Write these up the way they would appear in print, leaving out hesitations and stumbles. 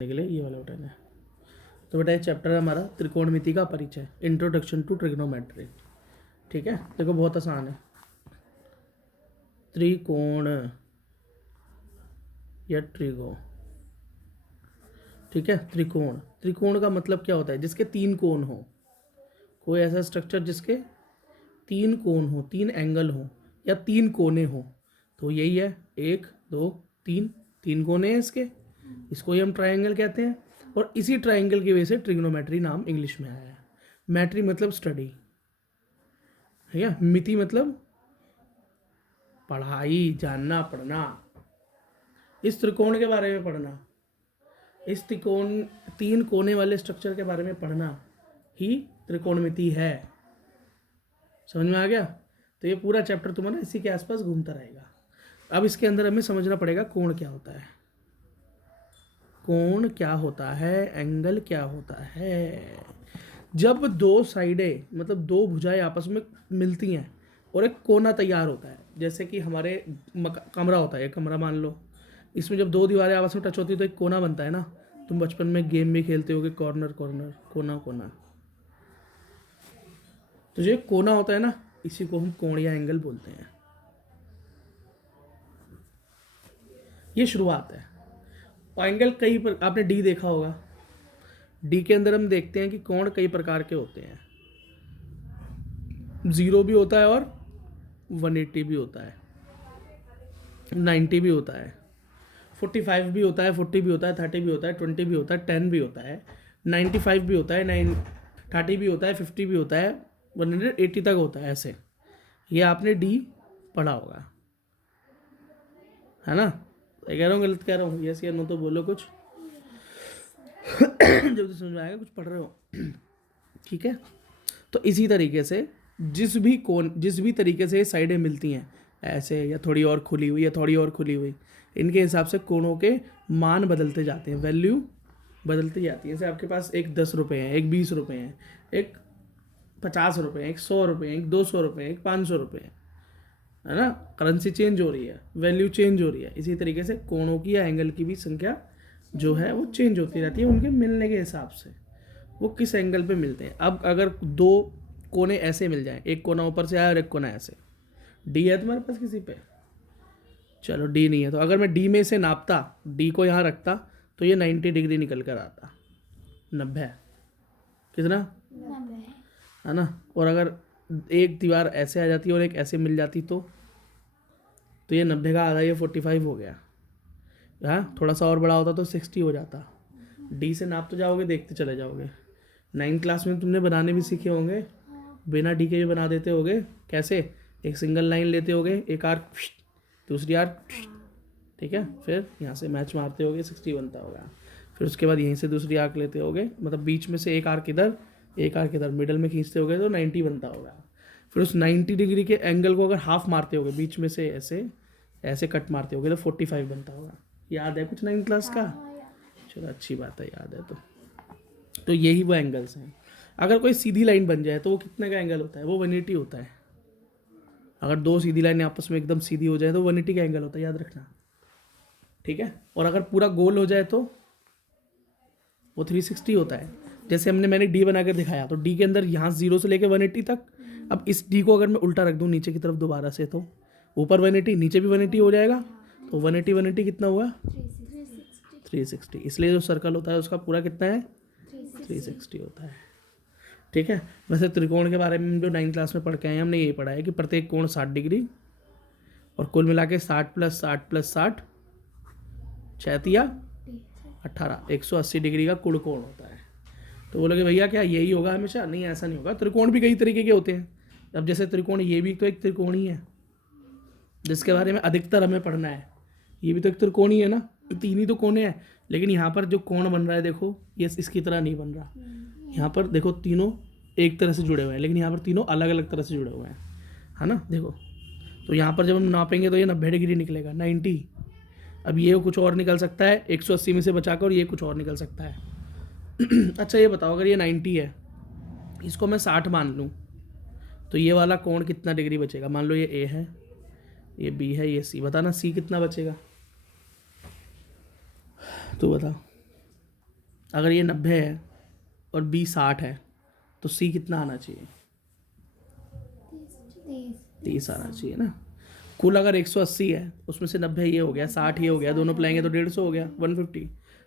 के लिए ये वाला उठाना है। तो बेटा ये चैप्टर है हमारा त्रिकोणमिति का परिचय, इंट्रोडक्शन टू ट्रिग्नोमेट्री। ठीक है, देखो बहुत आसान है। त्रिकोण या ट्रिगो, ठीक है। त्रिकोण, त्रिकोण का मतलब क्या होता है? जिसके तीन कोण हो, कोई ऐसा स्ट्रक्चर जिसके तीन कोण हो, तीन एंगल हो या तीन कोने हो, तो यही है। एक दो तीन, तीन कोने हैं इसके, इसको ही हम ट्रायंगल कहते हैं। और इसी ट्रायंगल की वजह से ट्रिग्नोमेट्री नाम इंग्लिश में आया है। मैट्री मतलब स्टडी, ठीक है। मिति मतलब पढ़ाई, जानना, पढ़ना। इस त्रिकोण के बारे में पढ़ना, इस त्रिकोण तीन कोने वाले स्ट्रक्चर के बारे में पढ़ना ही त्रिकोणमिति है। समझ में आ गया? तो ये पूरा चैप्टर तुम्हारा इसी के आसपास घूमता रहेगा। अब इसके अंदर हमें समझना पड़ेगा कोण क्या होता है, कोण क्या होता है, एंगल क्या होता है। जब दो साइडें मतलब दो भुजाएं आपस में मिलती हैं और एक कोना तैयार होता है, जैसे कि हमारे कमरा होता है, एक कमरा मान लो, इसमें जब दो दीवारें आपस में टच होती है तो एक कोना बनता है ना। तुम बचपन में गेम भी खेलते होगे, कॉर्नर कॉर्नर, कोना कोना। तो जो कोना होता है ना, इसी को हम कोण या एंगल बोलते हैं। ये शुरुआत है। और एंगल कई पर आपने डी देखा होगा, डी के अंदर हम देखते हैं कि कोण कई प्रकार के होते हैं। 0 भी होता है और 180 भी होता है, 90 भी होता है, 45 भी होता है, 40 भी होता है, 30 भी होता है, 20 भी होता है, 10 भी होता है, 95 भी होता है, 30 भी होता है, 50 भी होता है, 180 तक होता है। ऐसे ये आपने डी पढ़ा होगा, है ना? सही कह रहा हूँ, गलत कह रहा हूँ? यस या नो तो बोलो कुछ। जब तो समझ में आएगा, कुछ पढ़ रहे हो। ठीक है, तो इसी तरीके से जिस भी तरीके से साइडें मिलती हैं, ऐसे या थोड़ी और खुली हुई या थोड़ी और खुली हुई, इनके हिसाब से कोणों के मान बदलते जाते हैं, वैल्यू बदलती जाती है। जैसे आपके पास एक 10 रुपये है, एक 20 रुपये है, एक 50 रुपये है, एक 100 रुपये है, एक 200 रुपये है, एक 500 रुपये है ना? करेंसी चेंज हो रही है, वैल्यू चेंज हो रही है। इसी तरीके से कोणों की या एंगल की भी संख्या जो है वो चेंज होती रहती है उनके मिलने के हिसाब से, वो किस एंगल पे मिलते हैं। अब अगर दो कोने ऐसे मिल जाएं, एक कोना ऊपर से आया और एक कोना ऐसे, डी है तुम्हारे पास किसी पे? चलो डी नहीं है, तो अगर मैं डी में से नापता, डी को यहाँ रखता, तो ये 90 डिग्री निकल कर आता, 90, कितना 90 है ना? और अगर एक दीवार ऐसे आ जाती और एक ऐसे मिल जाती तो ये 90 का आधा, ये 45 हो गया। हाँ, थोड़ा सा और बड़ा होता तो 60 हो जाता। डी से नाप तो जाओगे, देखते चले जाओगे। 9th क्लास में तुमने बनाने भी सीखे होंगे, बिना डी के भी बना देते होगे। कैसे? एक सिंगल लाइन लेते होगे, एक आर्क, दूसरी आर्क, ठीक है, फिर यहाँ से मैच मारते होगे, 60 बनता होगा। फिर उसके बाद यहीं से दूसरी आर्क लेते होगे, मतलब बीच में से एक आर्क इधर, एक आर्क इधर, मिडल में खींचते होगे तो 90 बनता होगा। फिर उस 90 डिग्री के एंगल को अगर हाफ मारते होगे, बीच में से ऐसे ऐसे कट मारते होगे, तो 45 बनता होगा। याद है कुछ 9th क्लास का? चलो अच्छी बात है, याद है तो यही वो एंगल्स हैं। अगर कोई सीधी लाइन बन जाए तो वो कितने का एंगल होता है? वो 180 होता है। अगर दो सीधी लाइन आपस में एकदम सीधी हो जाए तो 180 का एंगल होता है, याद रखना, ठीक है। और अगर पूरा गोल हो जाए तो वो 360 होता है। जैसे मैंने डी बना कर दिखाया, तो डी के अंदर यहाँ 0 से लेकर 180 तक। अब इस डी को अगर मैं उल्टा रख दूँ नीचे की तरफ दोबारा से, तो ऊपर 180, नीचे भी 180 हो जाएगा। तो 180 कितना हुआ? 360। इसलिए जो सर्कल होता है उसका पूरा कितना है? 360 होता है, ठीक है। वैसे त्रिकोण के बारे में जो 9th क्लास में पढ़ के आए हैं, हमने यही पढ़ा है कि प्रत्येक कोण 60 डिग्री और कुल मिला के 60 + 60 + 60 6 18, 180 डिग्री का कुल कोण होता है। तो बोलोगे भैया क्या यही होगा हमेशा? नहीं, ऐसा नहीं होगा। त्रिकोण भी कई तरीके के होते हैं। अब जैसे त्रिकोण, ये भी तो एक त्रिकोण ही है जिसके बारे में अधिकतर हमें पढ़ना है। ये भी तो एक त्रिकोण ही है ना, तीन ही तो कोने हैं। लेकिन यहाँ पर जो कोण बन रहा है, देखो ये इसकी तरह नहीं बन रहा। यहाँ पर देखो तीनों एक तरह से जुड़े हुए हैं, लेकिन यहाँ पर तीनों अलग अलग तरह से जुड़े हुए हैं, है ना? देखो, तो यहाँ पर जब हम नापेंगे तो ये 90 डिग्री निकलेगा, 90। अब ये कुछ और निकल सकता है 180 में से बचाकर, और ये कुछ और निकल सकता है। अच्छा ये बताओ, अगर ये 90 है, इसको मैं 60 मान लूँ, तो ये वाला कोण कितना डिग्री बचेगा? मान लो ये ए है, ये बी है, ये सी। बताना सी कितना बचेगा, तो बताओ। अगर ये 90 है और B 60 है तो C कितना आना चाहिए? 30 आना चाहिए ना। कुल अगर 180 है उसमें से 90 ये हो गया, 60 ये हो गया, दोनों प्लाएंगे तो 150 हो गया, 150।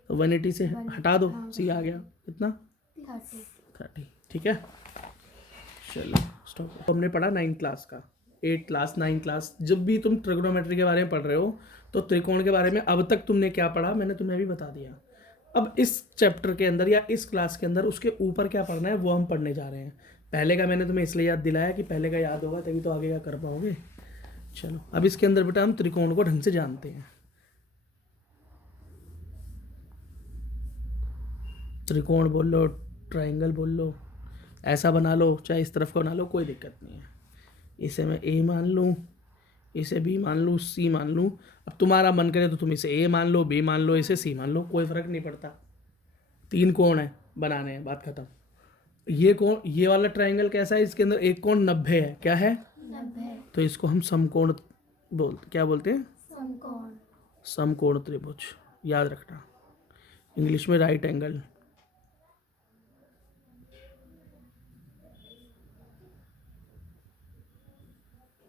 तो 180 से हटा दो, C आ गया कितना? 30। ठीक है, चलो स्टॉप। हमने पढ़ा 9th क्लास का, 8th क्लास, 9th क्लास। जब भी तुम ट्रिग्नोमेट्री के बारे में पढ़ रहे हो तो त्रिकोण के बारे में अब तक तुमने क्या पढ़ा मैंने तुम्हें भी बता दिया। अब इस चैप्टर के अंदर या इस क्लास के अंदर उसके ऊपर क्या पढ़ना है वो हम पढ़ने जा रहे हैं। पहले का मैंने तुम्हें इसलिए याद दिलाया कि पहले का याद होगा तभी तो आगे का कर पाओगे। चलो अब इसके अंदर बेटा हम त्रिकोण को ढंग से जानते हैं। त्रिकोण बोल लो, ट्राइंगल बोल लो, ऐसा बना लो, चाहे इस तरफ का बना लो, कोई दिक्कत नहीं है। इसे मैं A मान लूँ, इसे B मान लूँ, C मान लूँ। अब तुम्हारा मन करे तो तुम इसे A मान लो, B मान लो, इसे C मान लो, कोई फर्क नहीं पड़ता। 3 कोण है बनाने हैं, बात खत्म। ये कोण, ये वाला ट्राइंगल कैसा है? इसके अंदर एक कोण 90 है, क्या है? 90। तो इसको हम समकोण क्या बोलते हैं? समकोण। समकोण त्रिभुज, याद रखना, इंग्लिश में right angle.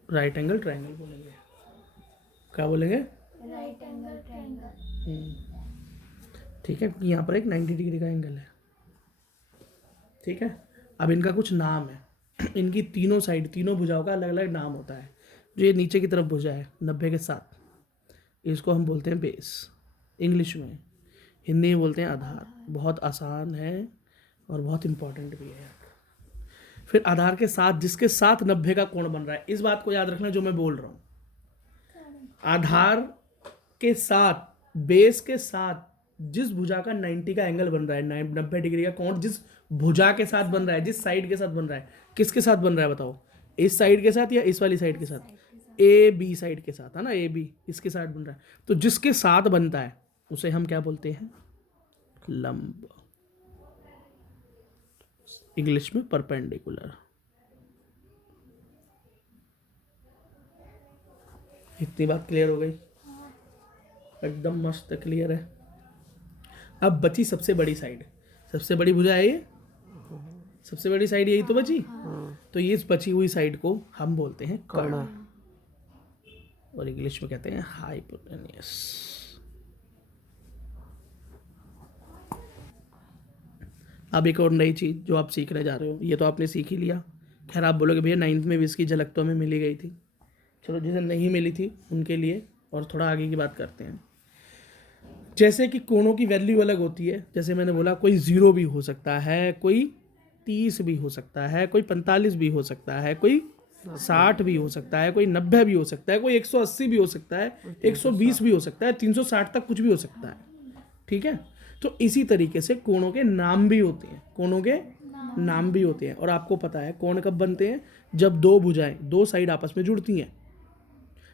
Right angle triangle बोलेंगे। क्या बोलेंगे? Right angle triangle. ठीक है, क्योंकि यहाँ पर एक 90 डिग्री का एंगल है। ठीक है, अब इनका कुछ नाम है। इनकी तीनों साइड, तीनों भुजाओं का अलग अलग नाम होता है। जो ये नीचे की तरफ भुजा है 90 के साथ, इसको हम बोलते हैं बेस इंग्लिश में, हिंदी में बोलते हैं आधार। बहुत आसान है और बहुत इंपॉर्टेंट भी है। फिर आधार के साथ, जिसके साथ 90 का कोण बन रहा है, इस बात को याद रखना जो मैं बोल रहा हूँ। आधार के साथ, बेस के साथ जिस भुजा का 90 का एंगल बन रहा है, 90 डिग्री का कोण जिस भुजा के साथ बन रहा है, जिस साइड के साथ बन रहा है, किसके साथ बन रहा है बताओ? इस साइड के साथ या इस वाली साइड के साथ? ए बी साइड के साथ, है ना, ए बी इसके साथ बन रहा है। तो जिसके साथ बनता है उसे हम क्या बोलते हैं? लंब, इंग्लिश में परपेंडिकुलर। इतनी बात क्लियर हो गई? एकदम मस्त क्लियर है। अब बची सबसे बड़ी साइड, सबसे बड़ी भुजा है ये, सबसे बड़ी साइड यही तो बची। तो ये इस बची हुई साइड को हम बोलते हैं कर्ण, और इंग्लिश में कहते हैं हाइपोटेनियस। अब एक और नई चीज़ जो आप सीखने जा रहे हो, ये तो आपने सीख ही लिया। खैर आप बोलोगे भैया 9th में भी इसकी झलक तो हमें मिली गई थी। चलो जिसे नहीं मिली थी उनके लिए और थोड़ा आगे की बात करते हैं। जैसे कि कोणों की वैल्यू अलग होती है, जैसे मैंने बोला कोई 0 भी हो सकता है, कोई 30 भी हो सकता है, कोई 45 भी हो सकता है, कोई 60 भी हो सकता है, कोई 90 भी हो सकता है, कोई 180 भी हो सकता है, 120 भी हो सकता है, 360 तक कुछ भी हो सकता है। ठीक है, तो इसी तरीके से कोणों के नाम भी होते हैं, कोणों के नाम भी होते हैं। और आपको पता है कोण कब बनते हैं? जब दो भुजाएं, दो साइड आपस में जुड़ती हैं,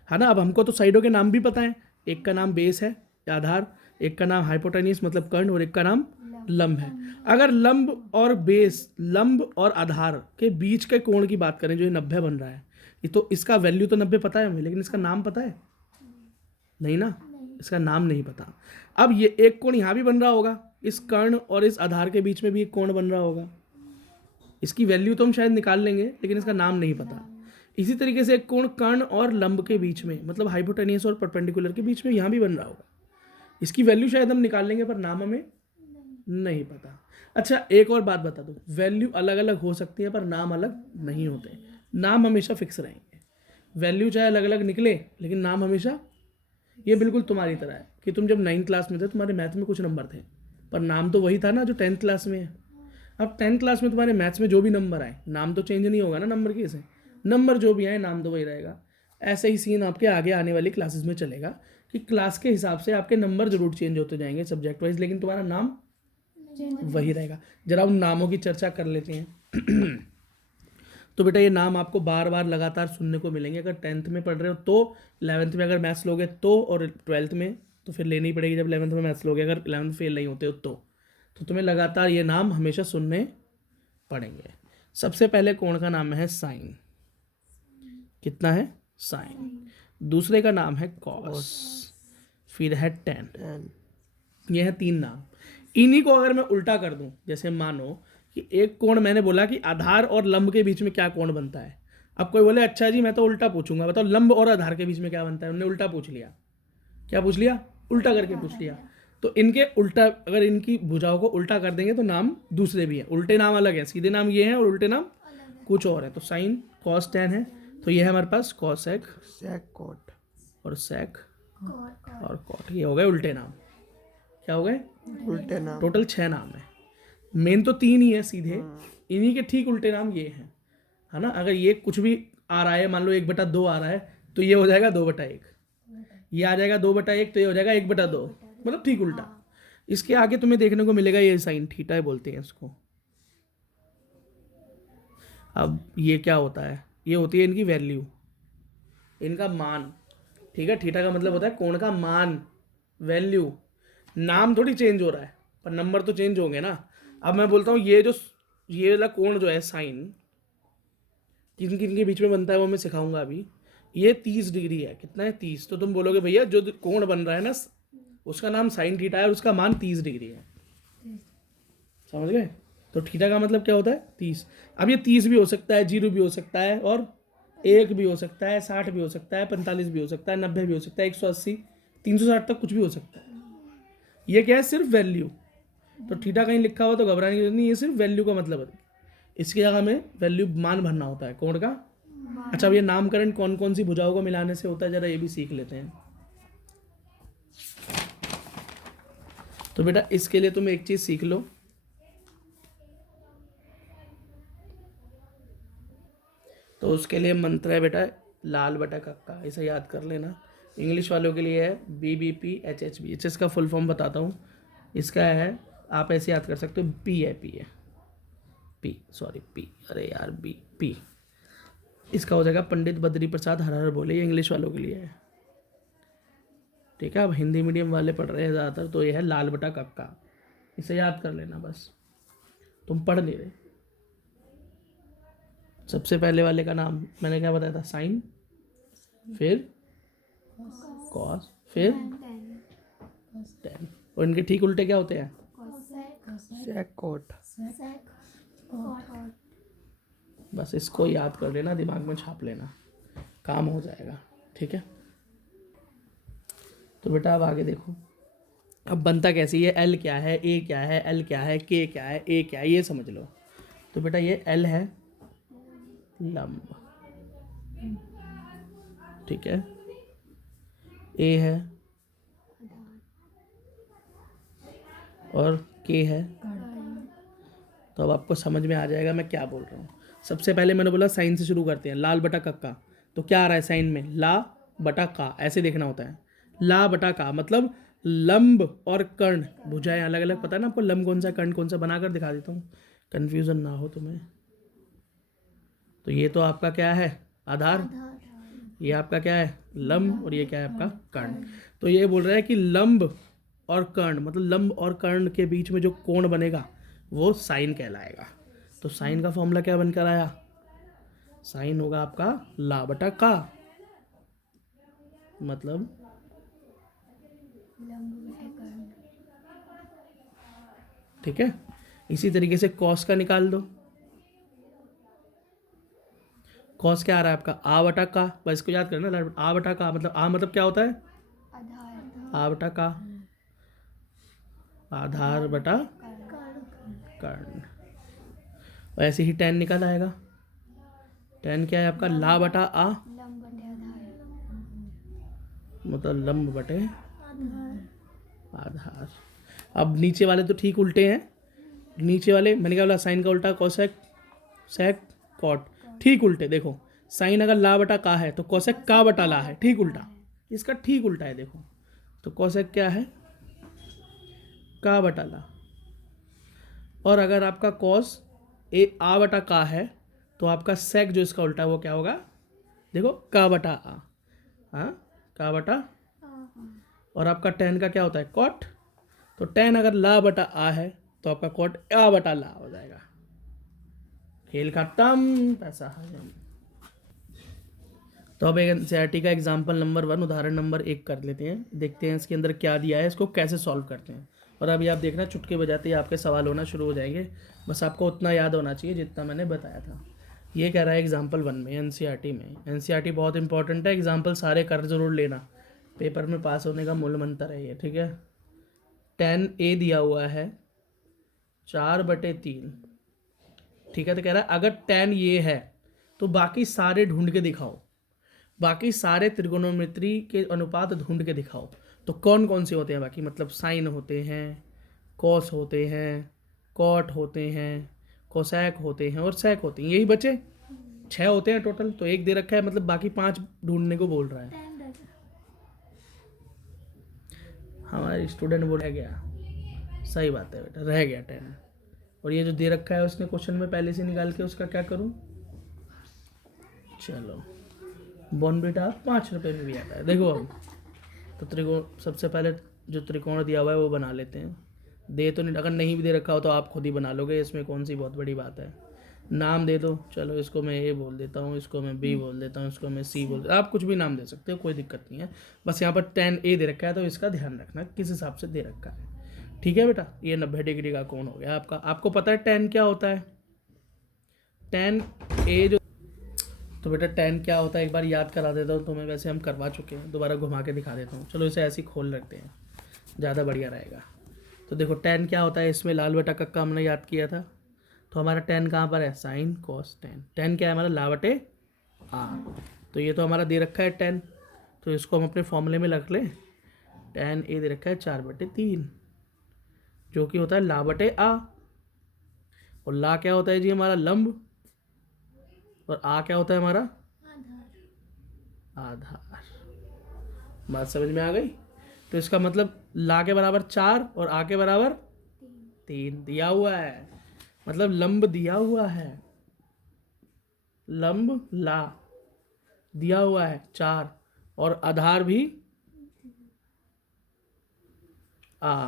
है ना। अब हमको तो साइडों के नाम भी पता है, एक का नाम बेस है आधार, एक का नाम हाइपोटेनियस मतलब कर्ण, और एक का नाम लंब है। अगर लंब और बेस, लंब और आधार के बीच के कोण की बात करें जो ये 90 बन रहा है, ये तो इसका वैल्यू तो 90 पता है हमें, लेकिन इसका नाम पता है? नहीं ना, इसका नाम नहीं पता। अब ये एक कोण यहाँ भी बन रहा होगा, इस कर्ण और इस आधार के बीच में भी एक कोण बन रहा होगा, इसकी वैल्यू तो हम शायद निकाल लेंगे, लेकिन इसका नाम नहीं पता। इसी तरीके से एक कोण कर्ण और लंब के बीच में, मतलब हाइपोटेनियस और परपेंडिकुलर के बीच में यहाँ भी बन रहा होगा, इसकी वैल्यू शायद हम निकाल लेंगे, पर नाम हमें नहीं पता। अच्छा एक और बात बता दूं, वैल्यू अलग अलग हो सकती है पर नाम अलग नहीं होते। नाम हमेशा फिक्स रहेंगे, वैल्यू चाहे अलग अलग निकले लेकिन नाम हमेशा। ये बिल्कुल तुम्हारी तरह है कि तुम जब 9th क्लास में थे तुम्हारे मैथ में कुछ नंबर थे, पर नाम तो वही था ना जो 10th क्लास में है। अब 10th क्लास में तुम्हारे मैथ्स में जो भी नंबर आए, नाम तो चेंज नहीं होगा ना नंबर की, से नंबर जो भी आए नाम तो वही रहेगा। ऐसे ही सीन आपके आगे आने वाली क्लासेस में चलेगा कि क्लास के हिसाब से आपके नंबर जरूर चेंज होते जाएंगे सब्जेक्ट वाइज, लेकिन तुम्हारा नाम वही रहेगा। जरा उन नामों की चर्चा कर लेते हैं। तो बेटा ये नाम आपको बार बार लगातार सुनने को मिलेंगे। अगर 10th में पढ़ रहे हो तो, 11th में अगर मैथ्स लोगे तो, और 12th में तो फिर लेनी पड़ेगी जब 11th में मैथ्स लोगे, अगर 11th फेल नहीं होते हो तो तुम्हें लगातार ये नाम हमेशा सुनने पड़ेंगे। सबसे पहले कोण का नाम है साइन, कितना है? साइन। दूसरे का नाम है कॉस, फिर है टेन। ये है 3 नाम। इन्हीं को अगर मैं उल्टा कर दूं, जैसे मानो कि एक कोण, मैंने बोला कि आधार और लंब के बीच में क्या कोण बनता है। अब कोई बोले अच्छा जी मैं तो उल्टा पूछूंगा, बताओ लंब और आधार के बीच में क्या बनता है। उन्होंने उल्टा पूछ लिया। क्या पूछ लिया? उल्टा करके पूछ लिया। तो इनके उल्टा, अगर इनकी भुजाओं को उल्टा कर देंगे तो नाम दूसरे भी हैं। उल्टे नाम अलग है, सीधे नाम ये हैं और उल्टे नाम कुछ और है। तो साइन कॉस टेन है, तो ये है हमारे पास कॉसेक, सेक कॉट और सेक और कॉट। ये हो गए उल्टे नाम। क्या हो गए? उल्टे नाम। टोटल 6 नाम है। मेन तो 3 ही है सीधे, इन्हीं के ठीक उल्टे नाम ये हैं, है ना। अगर ये कुछ भी आ रहा है, मान लो 1/2 आ रहा है, तो ये हो जाएगा 2/1। ये आ जाएगा 2/1, तो ये हो जाएगा 1/2, मतलब ठीक उल्टा। इसके आगे तुम्हें देखने को मिलेगा ये साइन थीटा बोलते हैं इसको। अब ये क्या होता है? ये होती है इनकी वैल्यू, इनका मान। ठीक है, थीटा का मतलब होता है कोण का मान, वैल्यू। नाम थोड़ी चेंज हो रहा है, पर नंबर तो चेंज होंगे ना। अब मैं बोलता हूँ ये वाला कोण जो है साइन, किन किन के बीच में बनता है वो मैं सिखाऊंगा अभी। ये 30 डिग्री है। कितना है? 30। तो तुम बोलोगे भैया जो कोण बन रहा है ना उसका नाम साइन थीटा है और उसका मान 30 डिग्री है। समझ गए? तो थीटा का मतलब क्या होता है? 30। अब ये 30 भी हो सकता है, 0 भी हो सकता है, और 1 भी हो सकता है, 60 भी हो सकता है, 45 भी हो सकता है, 90 भी हो सकता है, 180, 360 तक कुछ भी हो सकता है। ये क्या है? सिर्फ वैल्यू। तो थीटा कहीं लिखा हुआ तो घबराने की जरूरत नहीं, ये सिर्फ वैल्यू का मतलब है। इसकी जगह में वैल्यू मान भरना होता है कोण का। अच्छा, अब ये नामकरण कौन कौन सी भुजाओं को मिलाने से होता है, जरा ये भी सीख लेते हैं। तो बेटा इसके लिए तुम एक चीज सीख लो। तो उसके लिए मंत्र है बेटा लाल बटा कक्का, इसे याद कर लेना। इंग्लिश वालों के लिए है BBP HHB। एच का फुल फॉर्म बताता हूँ। इसका है, आप ऐसे याद कर सकते हो, पी है, पी, अरे यार पी। इसका हो जाएगा पंडित बद्री प्रसाद हर हर बोले। ये इंग्लिश वालों के लिए है। ठीक है, अब हिंदी मीडियम वाले पढ़ रहे हैं ज़्यादातर, तो ये है लाल बटा कक्का। इसे याद कर लेना बस, तुम पढ़ नहीं रहे। सबसे पहले वाले का नाम मैंने क्या बताया था? साइन, फिर कॉस, फिर टेन। और इनके ठीक उल्टे क्या होते हैं? Sec cot. बस इसको याद कर लेना, दिमाग में छाप लेना, काम हो जाएगा। ठीक है, तो बेटा अब आगे देखो। अब बनता कैसे? ये एल क्या है, ए क्या है, एल क्या है, के क्या है, ए क्या है, ये समझ लो। तो बेटा ये एल है लंब, ठीक है, ए है, और के है। तो अब आपको समझ में आ जाएगा मैं क्या बोल रहा हूँ। सबसे पहले मैंने बोला साइन से शुरू करते हैं। लाल बटा कक्का, तो क्या आ रहा है साइन में? ला बटा का, ऐसे देखना होता है। ला बटा का मतलब लंब और कर्ण, भुजाएं अलग अलग। पता है ना आपको लंब कौन सा, कर्ण कौन सा? बनाकर दिखा देता हूँ, कन्फ्यूजन ना हो तुम्हें। तो ये तो आपका क्या है? आधार। ये आपका क्या है? लंब। और ये क्या है आपका? कर्ण। तो ये बोल रहा है कि लंब और कर्ण, मतलब लंब और कर्ण के बीच में जो कोण बनेगा वो साइन कहलाएगा। तो साइन का फॉर्मूला क्या बनकर आया? साइन होगा आपका ला बटा का, मतलब ठीक है। इसी तरीके से कॉस का निकाल दो। कॉस क्या आ रहा है आपका? आ बटा का। बस इसको याद करना, आ बटा का मतलब, आ मतलब क्या होता है? आ बटा का, आधार बटा कर्ण। और ऐसे ही टेन निकल आएगा। टेन क्या है आपका? ला बटा आ, मतलब लंब बटे आधार। अब नीचे वाले तो ठीक उल्टे हैं। नीचे वाले मैंने क्या बोला? साइन का उल्टा कोसेक, सेक, कॉट, ठीक उल्टे। देखो साइन अगर ला बटा का है तो कोसेक का बटा ला है, ठीक उल्टा। इसका ठीक उल्टा है, देखो। तो कोसेक क्या है? का बटा ला। और अगर आपका कॉस ए आ बटा का है तो आपका सेक जो इसका उल्टा है वो क्या होगा? देखो का बटा आ, हाँ, का बटा। और आपका टेन का क्या होता है? कॉट। तो टेन अगर ला बटा आ है तो आपका कॉट आ बटा ला हो जाएगा। खेल खत्म, पैसा हजम। तो अब एक एनसीईआरटी का एग्जाम्पल नंबर 1, उदाहरण नंबर 1 कर लेते हैं। देखते हैं इसके अंदर क्या दिया है, इसको कैसे सॉल्व करते हैं। और अभी आप देखना चुटके बजाते ही आपके सवाल होना शुरू हो जाएंगे। बस आपको उतना याद होना चाहिए जितना मैंने बताया था। ये कह रहा है एग्जाम्पल 1 में एनसीईआरटी में। एनसीईआरटी बहुत इंपॉर्टेंट है, एग्जाम्पल सारे कर जरूर लेना, पेपर में पास होने का मूल मंत्र है ये, ठीक है। 10a दिया हुआ है 4/3, ठीक है। तो कह रहा है अगर 10 ये है तो बाकी सारे ढूंढ के दिखाओ, बाकी सारे त्रिकोणोमेट्री के अनुपात ढूंढ के दिखाओ। तो कौन कौन से होते हैं बाकी, मतलब साइन होते हैं, कॉस होते हैं, कॉट होते हैं, कोसैक होते हैं और सैक होते हैं, यही बचे 6 होते हैं टोटल। तो एक दे रखा है, मतलब बाकी 5 ढूंढने को बोल रहा है। हमारी स्टूडेंट वो रह गया, सही बात है बेटा, रह गया 10। और ये जो दे रखा है उसने क्वेश्चन में पहले से निकाल के उसका क्या करूं, चलो बॉर्नविटा 5 रुपए में भी आता है। देखो अब तो त्रिकोण, सबसे पहले जो त्रिकोण दिया हुआ है वो बना लेते हैं। दे तो नहीं, अगर नहीं भी दे रखा हो तो आप खुद ही बना लोगे, इसमें कौन सी बहुत बड़ी बात है। नाम दे दो, चलो इसको मैं ए बोल देता हूँ, इसको मैं बी बोल देता हूँ, इसको मैं सी बोल देता हूँ, आप कुछ भी नाम दे सकते हो, कोई दिक्कत नहीं है। बस यहाँ पर 10a दे रखा है तो इसका ध्यान रखना किस हिसाब से दे रखा है, ठीक है बेटा। ये 90 डिग्री का कोण हो गया आपका। आपको पता है 10 क्या होता है, 10a जो, तो बेटा 10 क्या होता है एक बार याद करा देता हूँ तुम्हें, वैसे हम करवा चुके हैं, दोबारा घुमा के दिखा देता हूँ। चलो इसे ऐसे ही खोल रखते हैं, ज़्यादा बढ़िया रहेगा। तो देखो 10 क्या होता है, इसमें लाल बटा कक्का हमने याद किया था। तो हमारा 10 कहाँ पर है, साइन कॉस 10। 10 क्या है हमारा, ला बटे आ। तो ये तो हमारा दे रखा है 10, तो इसको हम अपने फॉर्मूले में रख लें। 10a दे रखा है 4/3, जो कि होता है ला बटे आ। और ला क्या होता है जी हमारा, लंब। और आ क्या होता है हमारा, आधार। बात समझ में आ गई। तो इसका मतलब ला के बराबर 4 और आ के बराबर 3 दिया हुआ है, मतलब लंब दिया हुआ है, लंब ला दिया हुआ है 4 और आधार भी आ,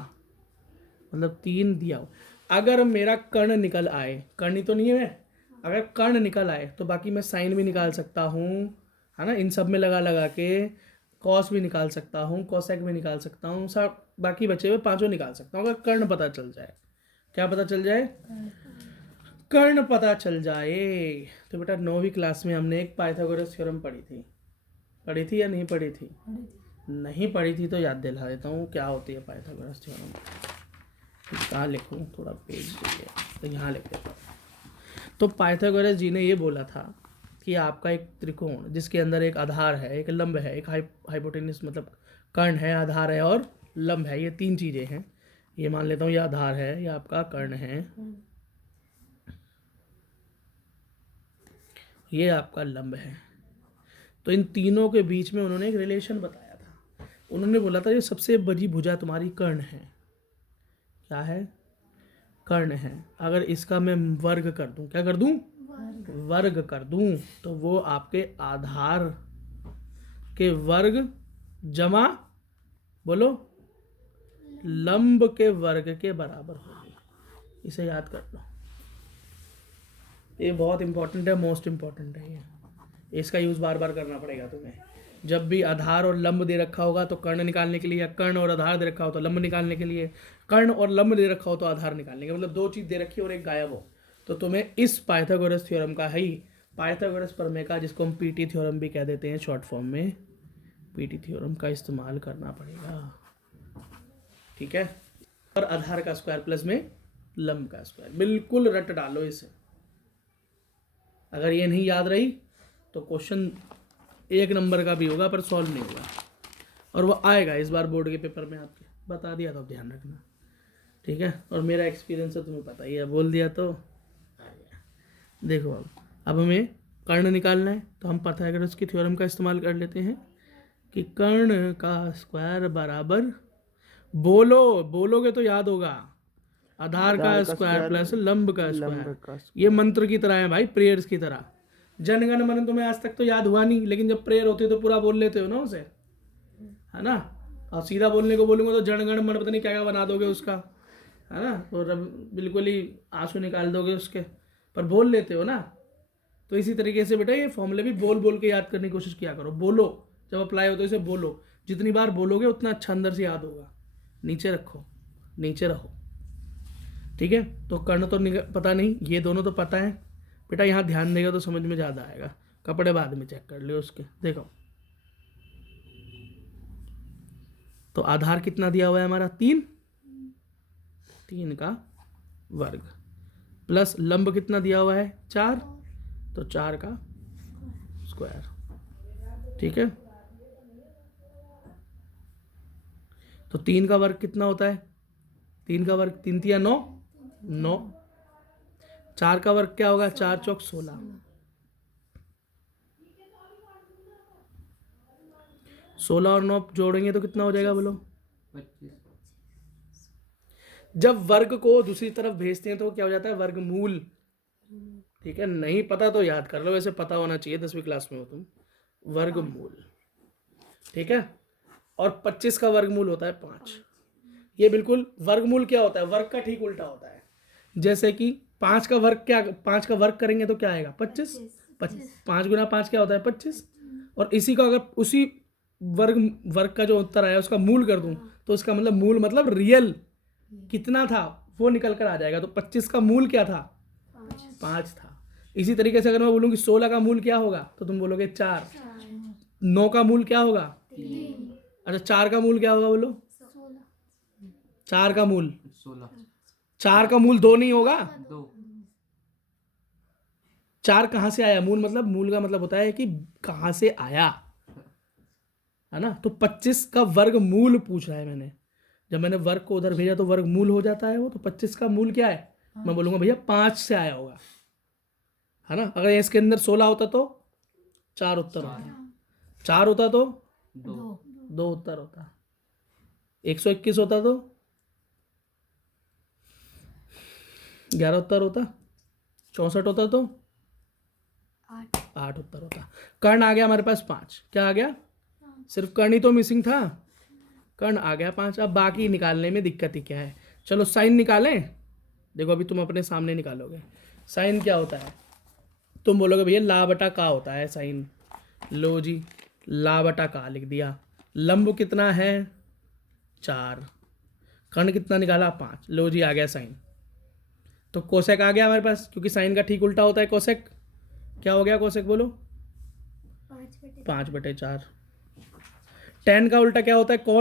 मतलब 3 दिया हुआ। अगर मेरा कर्ण निकल आए, कर्ण ही तो नहीं है, अगर कर्ण निकल आए तो बाकी मैं साइन भी निकाल सकता हूँ, है ना, इन सब में लगा लगा के कॉस भी निकाल सकता हूँ, कोसेक भी निकाल सकता हूँ, सब बाकी बचे हुए 5 निकाल सकता हूँ, अगर कर्ण पता चल जाए। क्या पता चल जाए, कर्ण पता चल जाए। तो बेटा 9वीं क्लास में हमने एक पाइथागोरस थ्योरम पढ़ी थी या नहीं पढ़ी थी? नहीं पढ़ी थी तो याद दिला देता हूँ क्या होती है पाइथागोरस थ्योरम। कहाँ लिखूँ, थोड़ा पेज दीजिए, तो यहाँ लिख देता हूँ। तो पाइथागोरस जी ने ये बोला था कि आपका एक त्रिकोण जिसके अंदर एक आधार है, एक लंब है, एक हाइपोटेनस मतलब कर्ण है, आधार है और लंब है, ये 3 चीज़ें हैं। ये मान लेता हूँ ये आधार है, ये आपका कर्ण है, ये आपका लंब है। तो इन तीनों के बीच में उन्होंने एक रिलेशन बताया था। उन्होंने बोला था ये सबसे बड़ी भुजा तुम्हारी कर्ण है। क्या है, कर्ण है। अगर इसका मैं वर्ग कर दूं, क्या कर दूं, वर्ग कर दूं, तो वो आपके आधार के वर्ग जमा, बोलो, लंब के वर्ग के बराबर होगी। इसे याद कर लो, ये बहुत इंपॉर्टेंट है, मोस्ट इंपॉर्टेंट है ये। इसका यूज़ बार बार करना पड़ेगा तुम्हें। जब भी आधार और लंब दे रखा होगा तो कर्ण निकालने के लिए, या कर्ण और आधार दे रखा हो तो लंब निकालने के लिए, कर्ण और लंब दे रखा हो तो आधार निकालने के, मतलब 2 चीज़ दे रखी और एक गायब हो, तो तुम्हें इस पाइथागोरस थ्योरम का ही, पाइथागोरस प्रमेय का, जिसको हम पीटी थ्योरम भी कह देते हैं शॉर्ट फॉर्म में, पीटी थ्योरम का इस्तेमाल करना पड़ेगा, ठीक है। और आधार का स्क्वायर प्लस में लंब का स्क्वायर, बिल्कुल रट डालो इसे। अगर ये नहीं याद रही तो क्वेश्चन 1 नंबर का भी होगा पर सॉल्व नहीं होगा, और वो आएगा इस बार बोर्ड के पेपर में आपके, बता दिया तो ध्यान रखना, ठीक है। और मेरा एक्सपीरियंस है तुम्हें पता ही है, बोल दिया तो आ गया। देखो अब हमें कर्ण निकालना है, तो हम पाइथागोरस की थ्योरम का इस्तेमाल कर लेते हैं कि कर्ण का स्क्वायर बराबर, बोलोगे तो याद होगा, आधार का स्क्वायर प्लस लंब का स्क्वायर। ये मंत्र की तरह है भाई, प्रेयर्स की तरह। जनगण मन तुम्हें आज तक तो याद हुआ नहीं, लेकिन जब प्रेयर होती है तो पूरा बोल लेते हो ना उसे, है ना। और सीधा बोलने को बोलूंगा तो जनगण मन पता नहीं क्या क्या बना दोगे उसका, है ना, और बिल्कुल ही आंसू निकाल दोगे उसके, पर बोल लेते हो ना। तो इसी तरीके से बेटा ये फॉर्मूले भी बोल बोल के याद करने की कोशिश किया करो। बोलो, जब अप्लाई हो तो इसे बोलो, जितनी बार बोलोगे उतना अच्छा अंदर से याद होगा। नीचे रखो, नीचे रहो। ठीक है, तो कर्ण तो पता नहीं, ये दोनों तो पता है बेटा। यहाँ ध्यान देगा तो समझ में ज़्यादा आएगा, कपड़े बाद में चेक कर लियो उसके। देखो तो आधार कितना दिया हुआ है हमारा 3, 3 का वर्ग प्लस लंब कितना दिया हुआ है 4, तो 4 का स्क्वायर। ठीक है, तो 3 का वर्ग कितना होता है, 3 का वर्ग 3 तिया 9, 9। 4 का वर्ग क्या होगा, 4 चौक 16। 16 और 9 जोड़ेंगे तो कितना हो जाएगा बोलो, 25। जब वर्ग को दूसरी तरफ भेजते हैं तो क्या हो जाता है, वर्गमूल। ठीक है, नहीं पता तो याद कर लो, वैसे पता होना चाहिए, 10वीं क्लास में हो तुम। वर्गमूल, ठीक है। और 25 का वर्गमूल होता है 5। ये बिल्कुल वर्गमूल क्या होता है, वर्ग का ठीक उल्टा होता है। जैसे कि 5 का वर्ग क्या, 5 का वर्ग करेंगे तो क्या आएगा 25। 5 गुना 5 क्या होता है 25। और इसी का अगर उसी वर्ग का जो उत्तर आया उसका मूल कर दूं तो उसका मतलब मूल मतलब रियल कितना था वो निकल कर आ जाएगा। तो 25 का मूल क्या था, 5 था। इसी तरीके से अगर मैं बोलूँ कि 16 का मूल क्या होगा तो तुम बोलोगे 4। 9 का मूल क्या होगा 3। अच्छा 4 का मूल क्या होगा बोलो, 4 का मूल 16। 4 का मूल 2 नहीं होगा। 2। 4 कहाँ से आया, मूल मतलब, मूल का मतलब होता है कि कहाँ से आया, है ना। तो 25 का वर्ग मूल पूछ रहा है मैंने, जब मैंने वर्ग को उधर भेजा तो वर्ग मूल हो जाता है वो। तो 25 का मूल क्या है, मैं बोलूंगा भैया 5 से आया होगा, है ना। अगर इसके अंदर 16 होता तो 4 उत्तर होता, 4 होता तो 2 उत्तर होता, 121 होता तो 11 उत्तर होता, 64 होता तो 8 उत्तर होता। कर्ण आ गया हमारे पास 5। क्या आ गया, सिर्फ कर्ण ही तो मिसिंग था, कर्ण आ गया 5। अब बाकी निकालने में दिक्कत ही क्या है, चलो साइन निकालें। देखो अभी तुम अपने सामने निकालोगे साइन क्या होता है, तुम बोलोगे भैया ला बटा का होता है साइन। लो जी, ला बटा का लिख दिया। लंब कितना है 4, कर्ण कितना निकाला 5। लो जी आ गया साइन। तो कोसेक आ गया हमारे पास, क्योंकि साइन का ठीक उल्टा होता है कोसेक। क्या हो गया कोसेक बोलो, 5/4। tan का उल्टा क्या होता है, कॉस।